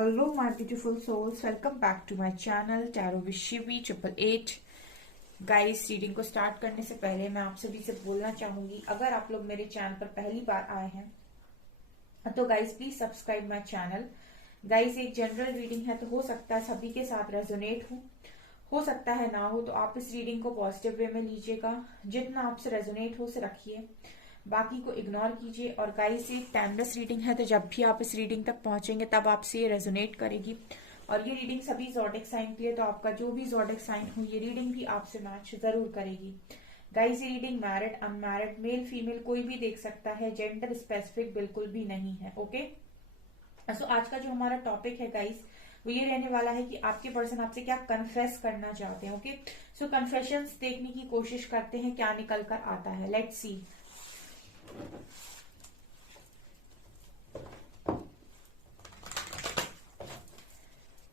Hello my beautiful souls, welcome back to my channel Tarot with Shivi 888। Guys, reading को start करने से पहले मैं आप सभी से बोलना चाहूंगी, अगर आप लोग मेरे चैनल पर पहली बार आए हैं तो guys please subscribe my channel. Guys, एक जनरल रीडिंग है तो हो सकता है सभी के साथ रेजोनेट हो सकता है ना हो, तो आप इस रीडिंग को पॉजिटिव वे में लीजिएगा। जितना आपसे रेजोनेट हो उसे रखिए, बाकी को इग्नोर कीजिए। और गाइस, ये टाइमलेस रीडिंग है तो जब भी आप इस रीडिंग तक पहुंचेंगे तब आपसे ये रेजोनेट करेगी। और ये रीडिंग सभी ज़ोडिक साइन की है, तो आपका जो भी ज़ोडिक साइन हो ये रीडिंग भी आपसे मैच जरूर करेगी। गाइस, ये reading married unmarried male female कोई भी देख सकता है, जेंडर स्पेसिफिक बिल्कुल भी नहीं है। ओके, सो आज का जो हमारा टॉपिक है गाइस वो ये रहने वाला है कि आपके पर्सन आपसे क्या कन्फेस करना चाहते हैं। ओके, सो कन्फेशंस देखने की कोशिश करते हैं क्या निकल कर आता है। Let's see.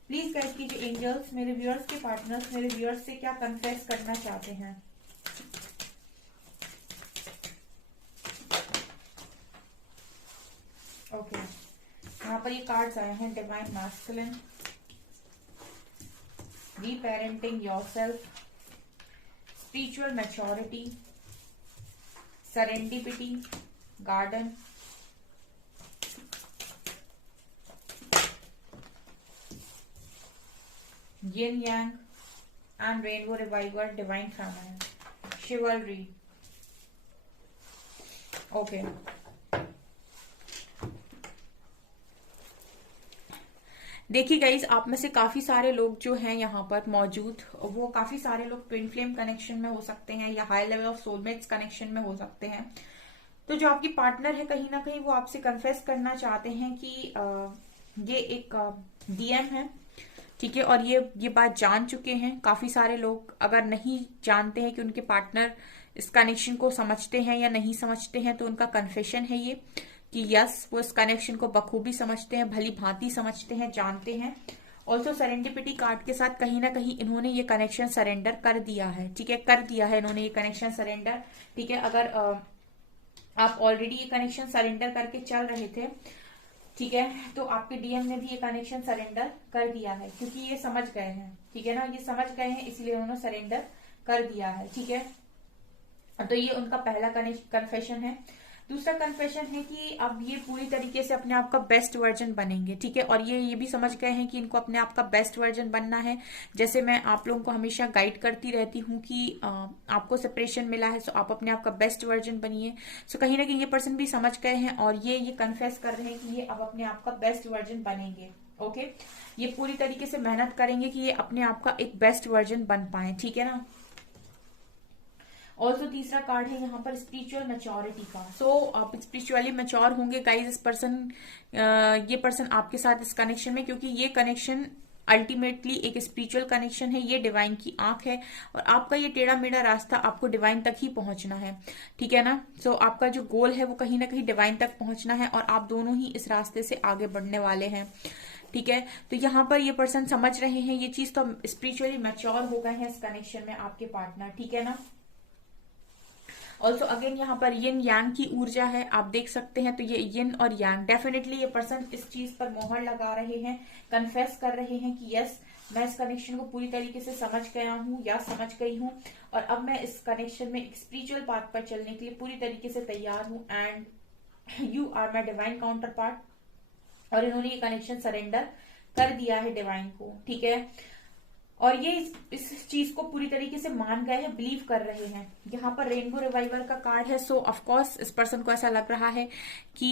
प्लीज गाइड कीजिए एंजल्स, मेरे व्यूअर्स के पार्टनर्स मेरे व्यूअर्स से क्या कन्फेस करना चाहते हैं। ओके, यहाँ पर ये कार्ड्स आए हैं। Divine masculine, reparenting yourself, spiritual maturity, serendipity, garden, yin yang and rainbow revival, divine feminine, chivalry। Okay, देखिए गाइज, आप में से काफी सारे लोग जो हैं यहाँ पर मौजूद, वो काफी सारे लोग ट्विन फ्लेम कनेक्शन में हो सकते हैं या high level of soulmates connection में हो सकते हैं। तो जो आपकी पार्टनर है कहीं ना कहीं वो आपसे कन्फेस करना चाहते हैं कि ये एक डीएम है, ठीक है। और ये बात जान चुके हैं काफी सारे लोग। अगर नहीं जानते हैं कि उनके पार्टनर इस कनेक्शन को समझते हैं या नहीं समझते हैं, तो उनका कन्फेशन है ये कि यस, वो इस कनेक्शन को बखूबी समझते हैं, भली भांति समझते हैं, जानते हैं। ऑल्सो सेरेंडिपिटी कार्ड के साथ कहीं ना कहीं इन्होंने ये कनेक्शन सरेंडर कर दिया है, ठीक है, कर दिया है इन्होंने ये कनेक्शन सरेंडर, ठीक है। अगर आप ऑलरेडी ये कनेक्शन सरेंडर करके चल रहे थे, ठीक है, तो आपके डीएम ने भी ये कनेक्शन सरेंडर कर दिया है, क्योंकि ये समझ गए हैं, ठीक है ना, ये समझ गए हैं इसलिए उन्होंने सरेंडर कर दिया है, ठीक है। तो ये उनका पहला कन्फेशन है। दूसरा कन्फेशन है कि अब ये पूरी तरीके से अपने आप का बेस्ट वर्जन बनेंगे, ठीक है। और ये भी समझ गए हैं कि इनको अपने आप का बेस्ट वर्जन बनना है। जैसे मैं आप लोगों को हमेशा गाइड करती रहती हूँ कि आपको सेपरेशन मिला है, सो आप अपने आप का बेस्ट वर्जन बनिए। सो कहीं ना कहीं ये पर्सन भी समझ गए हैं और ये कन्फेस कर रहे हैं कि ये अब अपने आप का बेस्ट वर्जन बनेंगे। ओके, ये पूरी तरीके से मेहनत करेंगे कि ये अपने आप का एक बेस्ट वर्जन बन पाए, ठीक है ना। ऑल्सो तीसरा कार्ड है यहाँ पर स्पिरिचुअल मैच्योरिटी का। सो आप स्पिरिचुअली मैच्योर होंगे गाइज। ये पर्सन आपके साथ इस कनेक्शन में, क्योंकि ये कनेक्शन अल्टीमेटली एक स्पिरिचुअल कनेक्शन है, ये डिवाइन की आंख है और आपका ये टेढ़ा मेढ़ा रास्ता आपको डिवाइन तक ही पहुंचना है, ठीक है ना। सो आपका जो गोल है वो कहीं ना कहीं डिवाइन तक पहुंचना है और आप दोनों ही इस रास्ते से आगे बढ़ने वाले हैं, ठीक है। तो यहाँ पर ये पर्सन समझ रहे हैं ये चीज, तो स्पिरिचुअली मैच्योर हो गए हैं इस कनेक्शन में आपके पार्टनर, ठीक है ना। ऑल्सो अगेन यहाँ पर यिन यांग की ऊर्जा है, आप देख सकते हैं। तो ये यिन और यांग, डेफिनेटली ये पर्सन इस चीज पर मोहर लगा रहे हैं, कन्फेस कर रहे हैं कि यस, मैं इस कनेक्शन को पूरी तरीके से समझ गया हूँ या समझ गई हूँ और अब मैं इस कनेक्शन में एक स्पिरिचुअल पाथ पर चलने के लिए पूरी तरीके से तैयार हूँ। And you are my divine counterpart. और इन्होंने ये कनेक्शन सरेंडर कर दिया है डिवाइन को, ठीक है। और ये इस चीज को पूरी तरीके से मान गए हैं, बिलीव कर रहे हैं। यहाँ पर रेनबो रिवाइवल का कार्ड है। सो ऑफ कोर्स इस पर्सन को ऐसा लग रहा है कि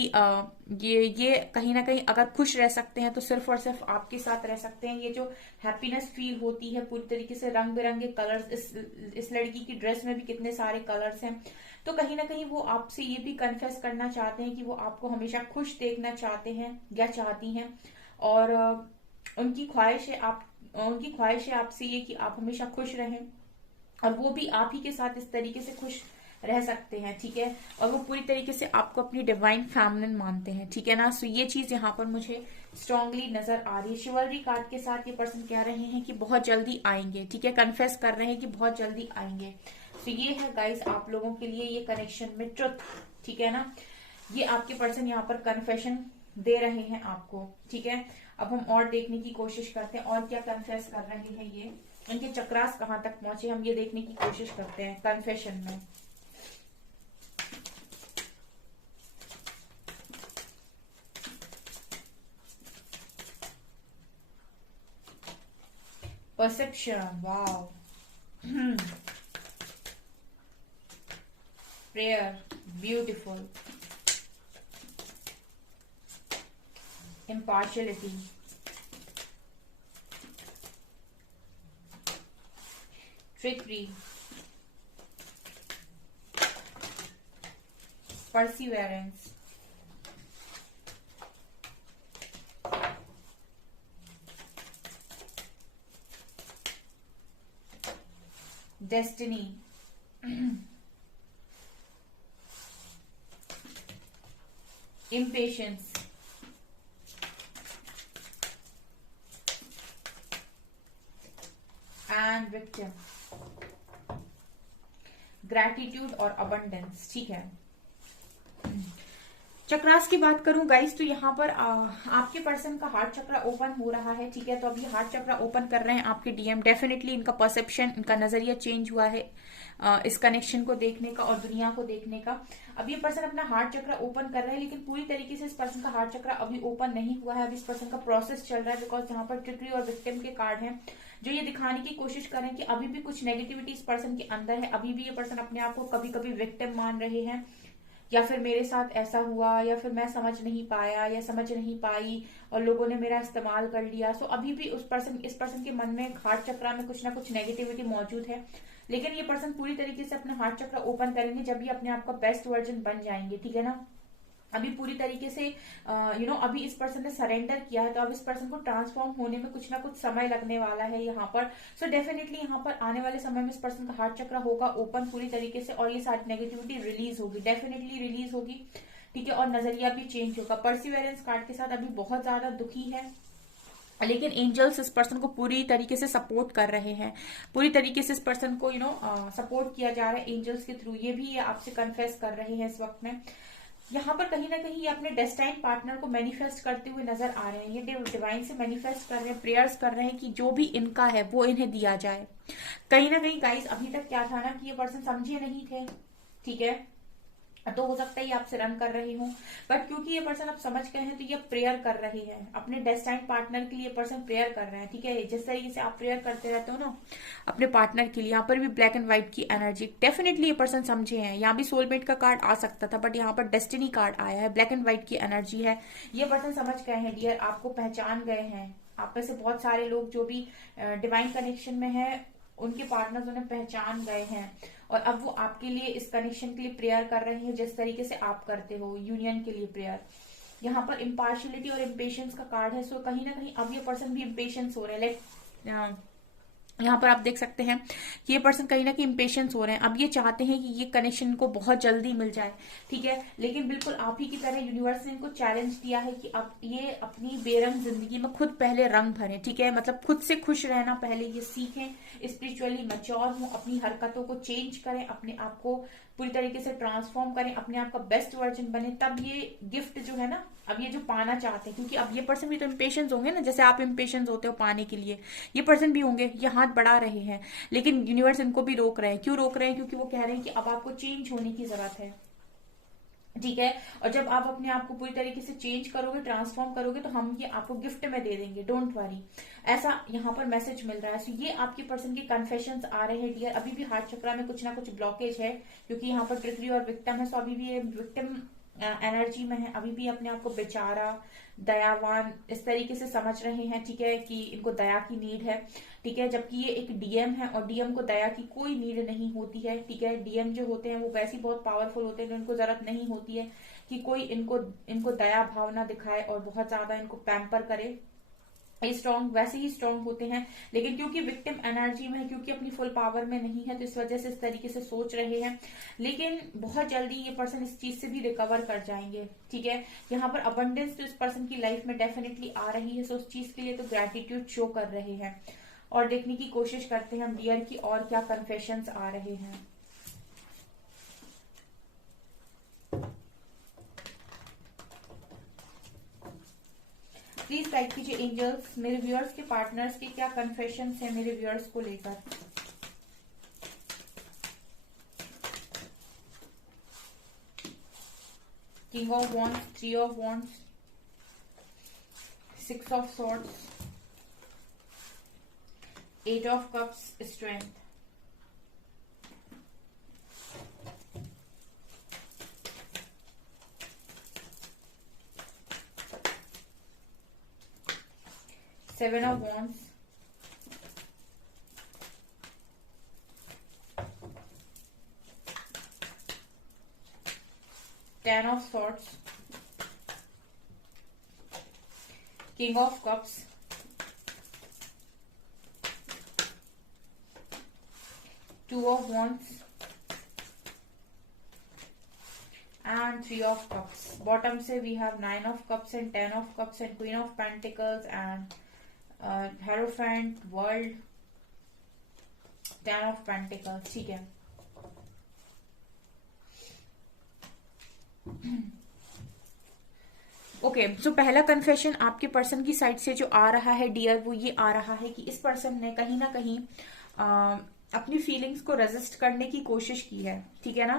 ये कहीं ना कहीं अगर खुश रह सकते हैं तो सिर्फ और सिर्फ आपके साथ रह सकते हैं। ये जो हैप्पीनेस फील होती है पूरी तरीके से, रंग बिरंगे कलर्स, इस लड़की की ड्रेस में भी कितने सारे कलर्स हैं, तो कहीं ना कहीं वो आपसे ये भी कन्फेस करना चाहते हैं कि वो आपको हमेशा खुश देखना चाहते हैं या चाहती हैं। और उनकी ख्वाहिश है आपसे ये कि आप हमेशा खुश रहें और वो भी आप ही के साथ इस तरीके से खुश रह सकते हैं, ठीक है। और वो पूरी तरीके से आपको अपनी डिवाइन फैमिलिन मानते हैं, ठीक है ना। सो ये चीज यहाँ पर मुझे स्ट्रांगली नजर आ रही है। शिवलरी कार्ड के साथ ये पर्सन कह रहे हैं कि बहुत जल्दी आएंगे, ठीक है, कन्फेस कर रहे हैं कि बहुत जल्दी आएंगे। सो ये है गाइस आप लोगों के लिए ये कनेक्शन में ट्रुथ, ठीक है ना। ये आपके पर्सन यहाँ पर कन्फेशन दे रहे हैं आपको। ठीक है, अब हम और देखने की कोशिश करते हैं और क्या कन्फेस कर रहे हैं ये, इनके चक्रास कहाँ तक पहुंचे, हम ये देखने की कोशिश करते हैं कन्फेशन में। Perception, wow, prayer, beautiful, impartiality, trickery, perseverance, destiny, impatience, and victim, gratitude और अबंडेंस। ठीक है, चक्रास की बात करूं गाइस तो यहाँ पर आपके पर्सन का हार्ट चक्रा ओपन हो रहा है। ठीक है, तो अब ये हार्ट चक्रा ओपन कर रहे हैं आपके डीएम। डेफिनेटली इनका परसेप्शन, इनका नजरिया चेंज हुआ है इस कनेक्शन को देखने का और दुनिया को देखने का। अब ये पर्सन अपना हार्ट चक्रा ओपन कर रहे हैं, लेकिन पूरी तरीके से इस पर्सन का हार्ट चक्रा अभी ओपन नहीं हुआ है। अभी इस पर्सन का प्रोसेस चल रहा है, बिकॉज यहाँ पर ट्रिकरी और विक्टिम के कार्ड हैं जो ये दिखाने की कोशिश करें कि अभी भी कुछ नेगेटिविटी इस पर्सन के अंदर है। अभी भी ये पर्सन अपने आप को कभी कभी विक्टिम मान रहे हैं, या फिर मेरे साथ ऐसा हुआ, या फिर मैं समझ नहीं पाया या समझ नहीं पाई और लोगों ने मेरा इस्तेमाल कर लिया। सो अभी भी इस पर्सन के मन में हार्ट चक्रा में कुछ ना कुछ नेगेटिविटी मौजूद है। लेकिन ये पर्सन पूरी तरीके से अपना हार्ट चक्रा ओपन करेंगे जब ये अपने आप का बेस्ट वर्जन बन जाएंगे। ठीक है ना, अभी पूरी तरीके से अभी इस पर्सन ने सरेंडर किया है, तो अब इस पर्सन को ट्रांसफॉर्म होने में कुछ ना कुछ समय लगने वाला है यहाँ पर। सो डेफिनेटली यहाँ पर आने वाले समय में इस पर्सन का हार्ट चक्र होगा ओपन पूरी तरीके से, और ये सारी नेगेटिविटी रिलीज होगी, डेफिनेटली रिलीज होगी। ठीक है, और नजरिया भी चेंज होगा। परसिवेरेंस कार्ड के साथ अभी बहुत ज्यादा दुखी है, लेकिन एंजल्स इस पर्सन को पूरी तरीके से सपोर्ट कर रहे हैं। पूरी तरीके से इस पर्सन को सपोर्ट किया जा रहा है एंजल्स के थ्रू। ये भी आपसे कन्फेस कर रहे हैं इस वक्त में। यहाँ पर कहीं ना कहीं ये अपने डेस्टाइन पार्टनर को मैनिफेस्ट करते हुए नजर आ रहे हैं। ये डिवाइन से मैनिफेस्ट कर रहे हैं, प्रेयर्स कर रहे हैं कि जो भी इनका है वो इन्हें दिया जाए। कहीं ना कहीं गाइस अभी तक क्या था ना कि ये पर्सन समझे नहीं थे। ठीक है, तो हो सकता है ये आपसे रन कर रही हूँ, बट क्योंकि ये पर्सन अब समझ गए हैं तो ये प्रेयर कर रहे हैं अपने डेस्टाइन पार्टनर के लिए। पर्सन प्रेयर कर रहे हैं। ठीक है, जिस तरीके से आप प्रेयर करते रहते हो ना अपने पार्टनर के लिए, यहाँ पर भी ब्लैक एंड व्हाइट की एनर्जी डेफिनेटली ये पर्सन समझे हैं। यहाँ भी सोलमेट का कार्ड आ सकता था, बट यहाँ पर डेस्टिनी कार्ड आया है, ब्लैक एंड व्हाइट की एनर्जी है। ये पर्सन समझ गए हैं डियर, आपको पहचान गए हैं। आप में से बहुत सारे लोग जो भी डिवाइन कनेक्शन में है उनके पार्टनर्स उन्हें पहचान गए हैं, और अब वो आपके लिए इस कनेक्शन के लिए प्रेयर कर रहे हैं जिस तरीके से आप करते हो यूनियन के लिए प्रेयर। यहाँ पर इम्पार्शियलिटी और इम्पेशंस का कार्ड है। सो कहीं ना कहीं अब ये पर्सन भी इम्पेशंस हो रहे हैं। लाइक यहाँ पर आप देख सकते हैं कि ये पर्सन कहीं ना कहीं इम्पेशंस हो रहे हैं। अब ये चाहते हैं कि ये कनेक्शन को बहुत जल्दी मिल जाए। ठीक है, लेकिन बिल्कुल आप ही की तरह यूनिवर्स ने इनको चैलेंज दिया है कि अब ये अपनी बेरंग जिंदगी में खुद पहले रंग भरें। ठीक है, मतलब खुद से खुश रहना पहले ये सीखें, स्पिरिचुअली मैच्योर हों, अपनी हरकतों को चेंज करें, अपने आप को पूरी तरीके से ट्रांसफॉर्म करें, अपने आप का बेस्ट वर्जन बने। तब ये गिफ्ट जो है ना, अब ये जो पाना चाहते हैं, क्योंकि अब ये पर्सन भी तो इम्पेशंस होंगे ना, जैसे आप इम्पेशंस होते हो पाने के लिए, ये पर्सन भी होंगे। ये हाथ बढ़ा रहे हैं, लेकिन यूनिवर्स इनको भी रोक रहे हैं। क्यों रोक रहे हैं? क्योंकि वो कह रहे हैं कि अब आपको चेंज होने की जरूरत है। ठीक है, और जब आप अपने आप को पूरी तरीके से चेंज करोगे, ट्रांसफॉर्म करोगे, तो हम ये आपको गिफ्ट में दे देंगे, डोंट वरी। ऐसा यहाँ पर मैसेज मिल रहा है। सो ये आपके पर्सन के कन्फेशंस आ रहे हैं डियर। अभी भी हार्ट चक्रा में कुछ ना कुछ ब्लॉकेज है, क्योंकि यहाँ पर ट्रिकरी और विक्टिम है। सो अभी भी ये विक्टिम एनर्जी में है, अभी भी अपने आप को बेचारा, दयावान इस तरीके से समझ रहे हैं। ठीक है, कि इनको दया की नीड है। ठीक है, जबकि ये एक डीएम है और डीएम को दया की कोई नीड नहीं होती है। ठीक है, डीएम जो होते हैं वो वैसे ही बहुत पावरफुल होते हैं, तो इनको जरूरत नहीं होती है कि कोई इनको दया भावना दिखाए और बहुत ज्यादा इनको पैम्पर करे। स्ट्रॉन्ग वैसे ही स्ट्रॉन्ग होते हैं, लेकिन क्योंकि विक्टिम एनर्जी में है, क्योंकि अपनी फुल पावर में नहीं है, तो इस वजह से इस तरीके से सोच रहे हैं। लेकिन बहुत जल्दी ये पर्सन इस चीज से भी रिकवर कर जाएंगे। ठीक है, यहाँ पर अबंडेंस तो इस पर्सन की लाइफ में डेफिनेटली आ रही है। सो उस चीज के लिए तो ग्रेटिट्यूड शो कर रहे हैं, और देखने की कोशिश करते हैं हम डियर की और क्या कन्फेशंस आ रहे हैं। प्लीज गाइड कीजिए एंजल्स, मेरे व्यूअर्स के पार्टनर्स के क्या कन्फेशन है मेरे व्यूअर्स को लेकर। King of wands, 3 of wands, 6 of swords, 8 of cups, strength. Seven of Wands, Ten of Swords, King of Cups, Two of Wands, and 3 of Cups. Bottom से we have 9 of Cups and 10 of Cups and Queen of Pentacles and Hierophant, World, 10 of Pentacles. ठीक है, okay so पहला confession आपके person की side से जो आ रहा है डियर, वो ये आ रहा है कि इस पर्सन ने कहीं ना कहीं अपनी फीलिंग्स को रेजिस्ट करने की कोशिश की है, ठीक है ना।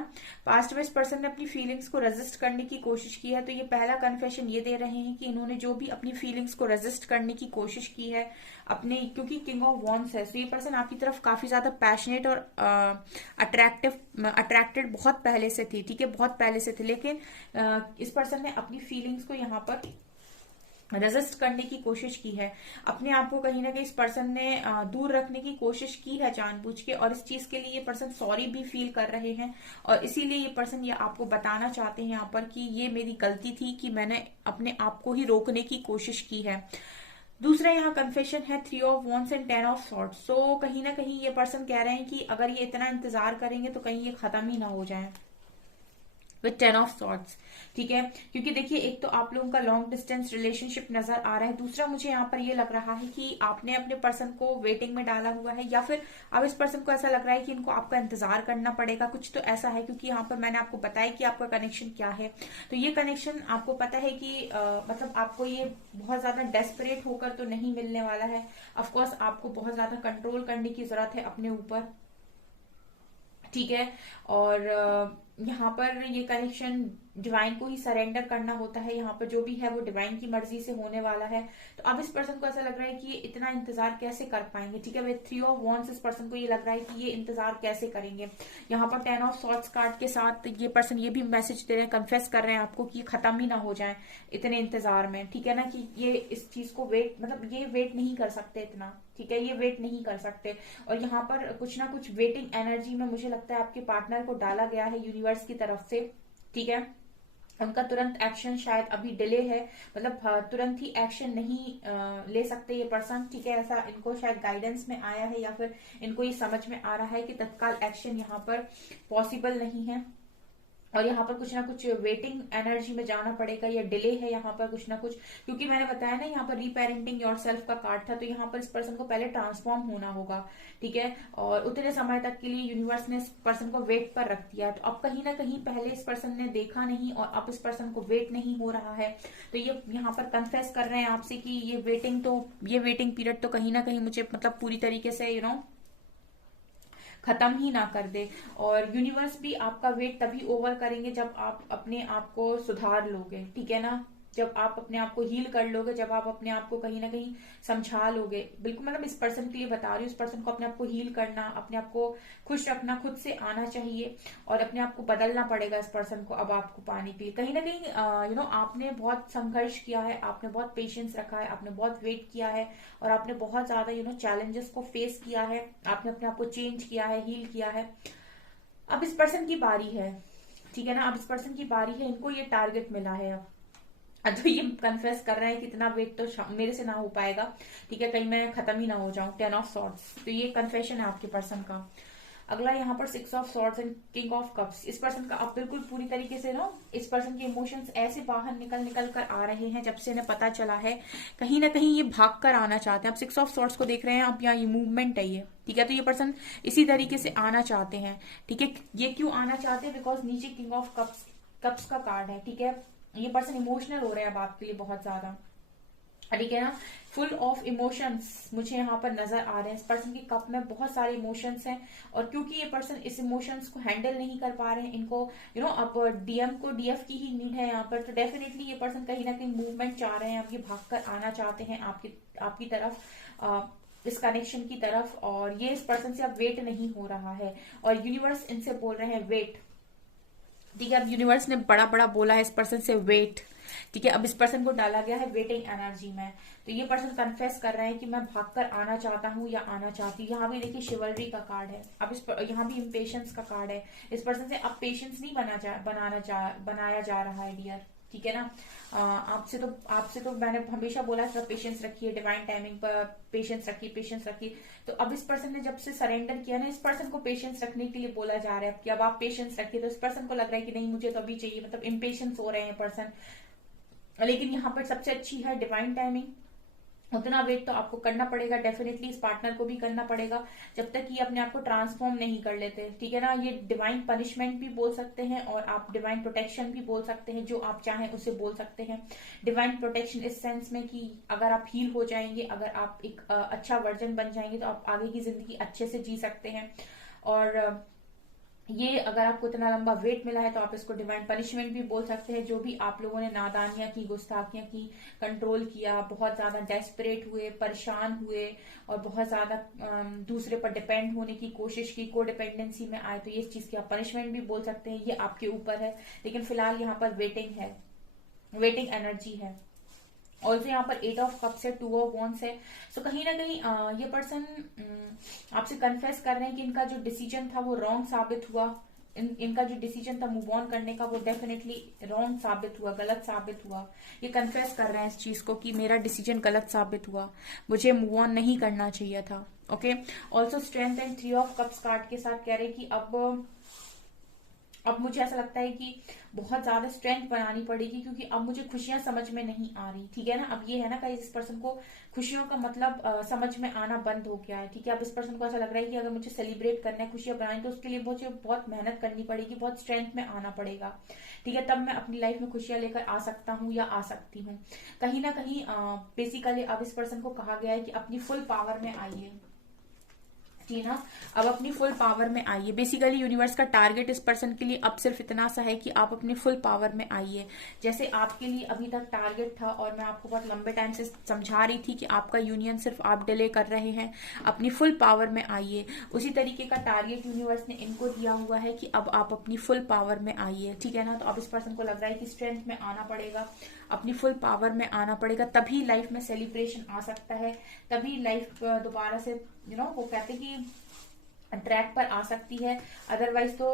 पास्ट में इस पर्सन ने अपनी फीलिंग्स को रेजिस्ट करने की कोशिश की है, तो ये पहला कन्फेशन ये दे रहे हैं कि इन्होंने जो भी अपनी फीलिंग्स को रेजिस्ट करने की कोशिश की है अपने, क्योंकि किंग ऑफ वॉन्ड्स है, तो ये पर्सन आपकी तरफ काफी ज्यादा पैशनेट और अट्रैक्टेड बहुत पहले से थी, ठीक है, बहुत पहले से थे, लेकिन इस पर्सन ने अपनी फीलिंग्स को यहाँ पर रेजिस्ट करने की कोशिश की है। अपने आप को कहीं ना कहीं इस पर्सन ने दूर रखने की कोशिश की है जानबूझ के, और इस चीज के लिए ये पर्सन सॉरी भी फील कर रहे हैं, और इसीलिए ये पर्सन ये आपको बताना चाहते हैं यहाँ पर कि ये मेरी गलती थी कि मैंने अपने आप को ही रोकने की कोशिश की है। दूसरा यहाँ कन्फेशन है 3 of wands and 10 of swords. So कहीं ना कहीं ये पर्सन कह रहे हैं कि अगर ये इतना इंतजार करेंगे तो कहीं ये खत्म ही ना हो जाए विथ 10 ऑफ सॉर्ड्स, ठीक है, क्योंकि देखिए एक तो आप लोगों का लॉन्ग डिस्टेंस रिलेशनशिप नजर आ रहा है, दूसरा मुझे यहाँ पर ये लग रहा है कि आपने अपने पर्सन को वेटिंग में डाला हुआ है, या फिर अब इस पर्सन को ऐसा लग रहा है कि इनको आपका इंतजार करना पड़ेगा, कुछ तो ऐसा है, क्योंकि यहाँ पर मैंने आपको बताया कि आपका कनेक्शन क्या है। तो ये कनेक्शन आपको पता है कि मतलब आपको ये बहुत ज्यादा डेस्परेट होकर तो नहीं मिलने वाला है, ऑफकोर्स आपको बहुत ज्यादा कंट्रोल करने की जरूरत है अपने ऊपर, ठीक है, और यहाँ पर ये कनेक्शन डिवाइन को ही सरेंडर करना होता है, यहाँ पर जो भी है वो डिवाइन की मर्जी से होने वाला है। तो अब इस पर्सन को ऐसा लग रहा है कि ये इतना इंतजार कैसे कर पाएंगे, ठीक है, वे 3 ऑफ वॉन्ड्स इस पर्सन को ये लग रहा है कि ये इंतजार कैसे करेंगे। यहाँ पर 10 ऑफ सॉर्ड्स कार्ड के साथ ये पर्सन ये भी मैसेज दे रहे हैं, कन्फेस कर रहे हैं आपको कि खत्म ही ना हो जाए इतने इंतजार में, ठीक है ना, कि ये इस चीज को वेट, मतलब ये वेट नहीं कर सकते इतना, ठीक है, ये वेट नहीं कर सकते। और यहाँ पर कुछ ना कुछ वेटिंग एनर्जी में मुझे लगता है आपके पार्टनर को डाला गया है यूनिवर्स की तरफ से, ठीक है, उनका तुरंत एक्शन शायद अभी डिले है, मतलब तुरंत ही एक्शन नहीं ले सकते ये पर्सन, ठीक है, ऐसा इनको शायद गाइडेंस में आया है, या फिर इनको ये समझ में आ रहा है कि तत्काल एक्शन यहाँ पर पॉसिबल नहीं है, और यहाँ पर कुछ ना कुछ वेटिंग एनर्जी में जाना पड़ेगा, या डिले है यहाँ पर कुछ ना कुछ, क्योंकि मैंने बताया ना यहाँ पर रीपेरेंटिंग योरसेल्फ का कार्ड था, तो यहाँ पर इस पर्सन को पहले ट्रांसफॉर्म होना होगा, ठीक है, और उतने समय तक के लिए यूनिवर्स ने इस पर्सन को वेट पर रख दिया। तो अब कहीं ना कहीं पहले इस पर्सन ने देखा नहीं और अब इस पर्सन को वेट नहीं हो रहा है, तो ये यहाँ पर कन्फेस कर रहे हैं आपसे कि ये वेटिंग पीरियड तो कहीं ना कहीं मुझे मतलब पूरी तरीके से खत्म ही ना कर दे, और यूनिवर्स भी आपका वेट तभी ओवर करेंगे जब आप अपने आप को सुधार लोगे, ठीक है ना, जब आप अपने आप को हील कर लोगे, जब आप अपने आप को कहीं ना कहीं समझा लोगे, बिल्कुल, मतलब इस पर्सन के लिए बता रही हूँ, इस पर्सन को अपने आप को हील करना, अपने आप को खुश रखना खुद से आना चाहिए, और अपने आप को बदलना पड़ेगा इस पर्सन को अब आपको पाने के लिए। कहीं ना कहीं आपने बहुत संघर्ष किया है, आपने बहुत पेशेंस रखा है, आपने बहुत वेट किया है, और आपने बहुत ज्यादा चैलेंजेस को फेस किया है, आपने अपने आप को चेंज किया है, हील किया है। अब इस पर्सन की बारी है, ठीक है ना, अब इस पर्सन की बारी है, इनको ये टारगेट मिला है अब तो ये कन्फेस कर रहे हैं कि इतना वेट तो मेरे से ना हो पाएगा, ठीक है, कहीं मैं खत्म ही ना हो जाऊं, 10 ऑफ सॉर्ड्स, तो ये कन्फेशन है आपके पर्सन का। अगला यहाँ पर 6 of swords and king of cups. इस पर्सन का अब बिल्कुल पूरी तरीके से इस पर्सन के इमोशंस ऐसे बाहर निकल कर आ रहे हैं, जब से इन्हें पता चला है कहीं ना कहीं ये भाग कर आना चाहते हैं। अब 6 ऑफ सॉर्ड्स को देख रहे हैं आप, यहाँ ये मूवमेंट है ये, ठीक है, तो ये पर्सन इसी तरीके से आना चाहते हैं, ठीक है, ये क्यों आना चाहते हैं, बिकॉज नीचे किंग ऑफ कप्स का कार्ड है, ठीक है, ये पर्सन इमोशनल हो रहे हैं अब आपके लिए बहुत ज्यादा, ठीक है ना, फुल ऑफ इमोशंस मुझे यहाँ पर नजर आ रहे हैं। इस पर्सन के कप में बहुत सारे इमोशंस हैं, और क्योंकि ये पर्सन इस इमोशंस को हैंडल नहीं कर पा रहे हैं, इनको अब डीएम को डीएफ की ही नीड है यहाँ पर, तो डेफिनेटली ये पर्सन कहीं ना कहीं मूवमेंट चाह रहे हैं, आप ये भागकर आना चाहते हैं आपकी तरफ, इस कनेक्शन की तरफ, और ये इस पर्सन से अब वेट नहीं हो रहा है, और यूनिवर्स इनसे बोल रहे हैं वेट। ठीक है, अब यूनिवर्स ने बड़ा बड़ा बोला है इस पर्सन से वेट। ठीक है, अब इस पर्सन को डाला गया है वेटिंग एनर्जी में, तो ये पर्सन कन्फेस कर रहे हैं कि मैं भागकर आना चाहता हूँ या आना चाहती हूँ। यहाँ भी देखिए शिवलरी का कार्ड है, अब यहाँ भी इम्पेशंस का कार्ड है। इस पर्सन से अब पेशेंस नहीं बनाया जा रहा है डियर। ठीक है ना, आपसे तो मैंने हमेशा बोला था पेशेंस रखिए, डिवाइन टाइमिंग पर पेशेंस रखिए। तो अब इस पर्सन ने जब से सरेंडर किया ना, इस पर्सन को पेशेंस रखने के लिए बोला जा रहा है कि अब आप पेशेंस रखिए। तो इस पर्सन को लग रहा है कि नहीं मुझे तो अभी चाहिए, मतलब इम्पेशेंस हो रहे हैं पर्सन। लेकिन यहाँ पर सबसे अच्छी है डिवाइन टाइमिंग। उतना वेट तो आपको करना पड़ेगा, डेफिनेटली इस पार्टनर को भी करना पड़ेगा, जब तक ये अपने आप को ट्रांसफॉर्म नहीं कर लेते। ठीक है ना, ये डिवाइन पनिशमेंट भी बोल सकते हैं, और आप डिवाइन प्रोटेक्शन भी बोल सकते हैं, जो आप चाहें उसे बोल सकते हैं। डिवाइन प्रोटेक्शन इस सेंस में कि अगर आप हील हो जाएंगे, अगर आप एक अच्छा वर्जन बन जाएंगे, तो आप आगे की जिंदगी अच्छे से जी सकते हैं। और ये अगर आपको इतना लंबा वेट मिला है, तो आप इसको डिवाइन पनिशमेंट भी बोल सकते हैं। जो भी आप लोगों ने नादानियां की, गुस्ताखियां की, कंट्रोल किया, बहुत ज्यादा डेस्परेट हुए, परेशान हुए, और बहुत ज्यादा दूसरे पर डिपेंड होने की कोशिश की, को डिपेंडेंसी में आए, तो ये इस चीज की आप पनिशमेंट भी बोल सकते हैं। ये आपके ऊपर है, लेकिन फिलहाल यहाँ पर वेटिंग है, वेटिंग एनर्जी है। ऑल्सो यहाँ पर 8 ऑफ कप्स है, 2 ऑफ वॉन्ड्स है। सो कहीं ना कहीं ये पर्सन आपसे कन्फेस कर रहे हैं कि इनका जो डिसीजन था वो रॉन्ग साबित हुआ। इनका जो डिसीजन था मूव ऑन करने का, वो डेफिनेटली रॉन्ग साबित हुआ, गलत साबित हुआ। ये कन्फेस कर रहे हैं इस चीज को कि मेरा डिसीजन गलत साबित हुआ, मुझे मूव ऑन नहीं करना चाहिए था। Okay, also strength and 3 of cups card के साथ कह रहे हैं कि अब मुझे ऐसा लगता है कि बहुत ज्यादा स्ट्रेंथ बनानी पड़ेगी, क्योंकि अब मुझे खुशियां समझ में नहीं आ रही। ठीक है ना, अब ये है ना गाइस, इस पर्सन को खुशियों का मतलब समझ में आना बंद हो गया है। ठीक है, अब इस पर्सन को ऐसा लग रहा है कि अगर मुझे सेलिब्रेट करना है, खुशियां बनानी, तो उसके लिए मुझे बहुत मेहनत करनी पड़ेगी, बहुत स्ट्रेंथ में आना पड़ेगा। ठीक है, तब मैं अपनी लाइफ में खुशियां लेकर आ सकता हूँ या आ सकती हूँ। कहीं ना कहीं बेसिकली अब इस पर्सन को कहा गया है कि अपनी फुल पावर में आइए। ठीक ना, अब अपनी फुल पावर में आइए। बेसिकली यूनिवर्स का टारगेट इस पर्सन के लिए अब सिर्फ इतना सा है कि आप अपनी फुल पावर में आइए। जैसे आपके लिए अभी तक टारगेट था, और मैं आपको बहुत लंबे टाइम से समझा रही थी कि आपका यूनियन सिर्फ आप डिले कर रहे हैं, अपनी फुल पावर में आइए। उसी तरीके का टारगेट यूनिवर्स ने इनको दिया हुआ है कि अब आप अपनी फुल पावर में आइए। ठीक है ना, तो अब इस पर्सन को लग रहा है कि स्ट्रेंथ में आना पड़ेगा, अपनी फुल पावर में आना पड़ेगा, तभी लाइफ में सेलिब्रेशन आ सकता है, तभी लाइफ दोबारा से वो कहते हैं कि ट्रैक पर आ सकती है। अदरवाइज तो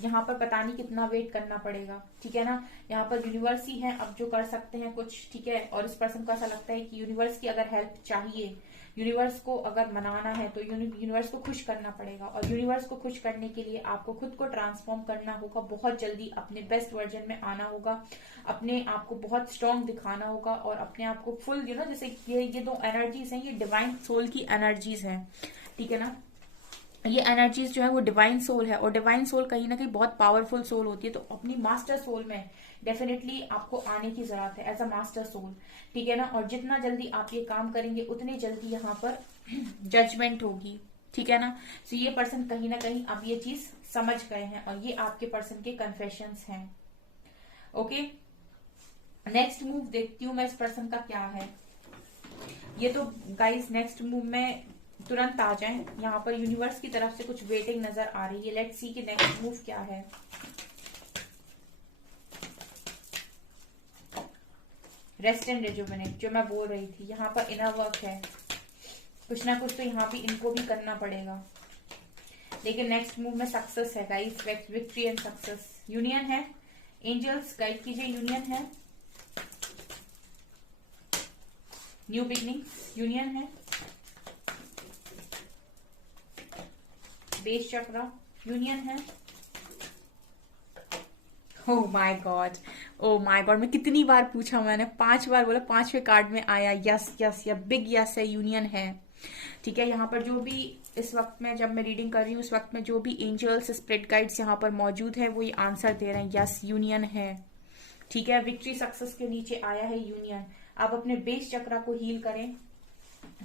यहाँ पर पता नहीं कितना वेट करना पड़ेगा। ठीक है ना, यहाँ पर यूनिवर्स ही है अब जो कर सकते हैं कुछ। ठीक है, और इस पर्सन को ऐसा लगता है कि यूनिवर्स की अगर हेल्प चाहिए, यूनिवर्स को अगर मनाना है, तो यूनिवर्स को खुश करना पड़ेगा, और यूनिवर्स को खुश करने के लिए आपको खुद को ट्रांसफॉर्म करना होगा, बहुत जल्दी अपने बेस्ट वर्जन में आना होगा, अपने आप को बहुत स्ट्रांग दिखाना होगा, और अपने आप को फुल जैसे ये दो एनर्जीज हैं, ये डिवाइन सोल की एनर्जीज हैं। ठीक है ना, ये एनर्जीज जो है वो डिवाइन सोल है, और डिवाइन सोल कहीं ना कहीं बहुत पावरफुल सोल होती है। तो अपनी मास्टर सोल में डेफिनेटली आपको आने की जरूरत है एज अ मास्टर सोल। ठीक है ना, और जितना जल्दी आप ये काम करेंगे, उतनी जल्दी यहाँ पर जजमेंट होगी। ठीक है ना, तो ये पर्सन कहीं ना कहीं अब ये चीज समझ गए हैं, और ये आपके पर्सन के कन्फेशंस हैं। ओके, नेक्स्ट मूव देखती हूँ मैं इस पर्सन का क्या है। ये तो गाइस नेक्स्ट मूव में तुरंत आ जाएं। यहाँ पर यूनिवर्स की तरफ से कुछ वेटिंग नजर आ रही है। लेट्स सी कि नेक्स्ट मूव क्या है। रेस्ट एंड रिजुवेनेट, जो मैं बोल रही थी, यहाँ पर इनर वर्क है, कुछ ना कुछ तो यहाँ भी इनको भी करना पड़ेगा। लेकिन नेक्स्ट मूव में सक्सेस है guys, victory and success. Union है, एंजल्स गाइड कीजिए, यूनियन है, न्यू बिगनिंग, यूनियन है, बेस चक्र, यूनियन है। Oh my God, oh my God, मैं कितनी बार पूछा, मैंने 5 बार बोला, 5वें कार्ड में आया यस यस या बिग यस है, यूनियन है। ठीक है, यहाँ पर जो भी इस वक्त में जब मैं रीडिंग कर रही हूँ, उस वक्त में जो भी एंजल्स स्पिरिट गाइड्स यहाँ पर मौजूद है, वो ये आंसर दे रहे हैं, यस यूनियन है। ठीक है, विक्ट्री सक्सेस के नीचे आया है यूनियन। आप अपने बेस चक्रा को हील करें,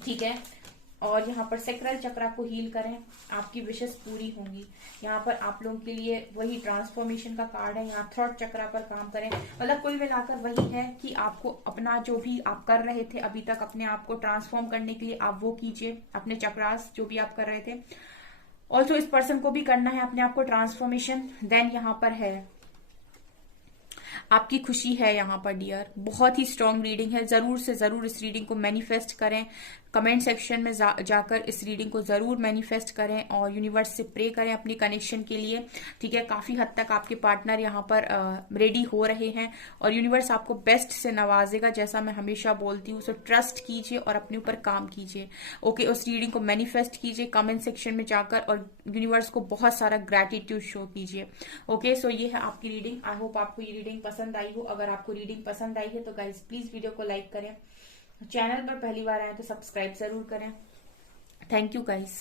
ठीक है, और यहाँ पर सेक्रल चक्रा को हील करें, आपकी विशेष पूरी होंगी। यहाँ पर आप लोगों के लिए वही ट्रांसफॉर्मेशन का कार्ड है। यहाँ थ्रोट चक्रा पर काम करें, मतलब कुल मिलाकर वही है कि आपको अपना जो भी आप कर रहे थे अभी तक अपने आप को ट्रांसफॉर्म करने के लिए आप वो कीजिए, अपने चक्रास जो भी आप कर रहे थे। ऑल्सो इस पर्सन को भी करना है अपने आप को ट्रांसफॉर्मेशन। देन यहाँ पर है आपकी खुशी है यहाँ पर डियर। बहुत ही स्ट्रॉन्ग रीडिंग है, जरूर से जरूर इस रीडिंग को मैनिफेस्ट करें। कमेंट सेक्शन में जाकर इस रीडिंग को जरूर मैनिफेस्ट करें और यूनिवर्स से प्रे करें अपनी कनेक्शन के लिए, ठीक है। काफी हद तक आपके पार्टनर यहाँ पर रेडी हो रहे हैं और यूनिवर्स आपको बेस्ट से नवाजेगा, जैसा मैं हमेशा बोलती हूँ। सो ट्रस्ट कीजिए और अपने ऊपर काम कीजिए, ओके। उस रीडिंग को मैनिफेस्ट कीजिए कमेंट सेक्शन में जाकर और यूनिवर्स को बहुत सारा ग्रेटिट्यूड शो कीजिए, ओके। सो ये है आपकी रीडिंग। आई होप आपको ये रीडिंग पसंद आई हो। अगर आपको रीडिंग पसंद आई है तो गाइज प्लीज वीडियो को लाइक करें, चैनल पर पहली बार आए तो सब्सक्राइब जरूर करें। Thank you guys.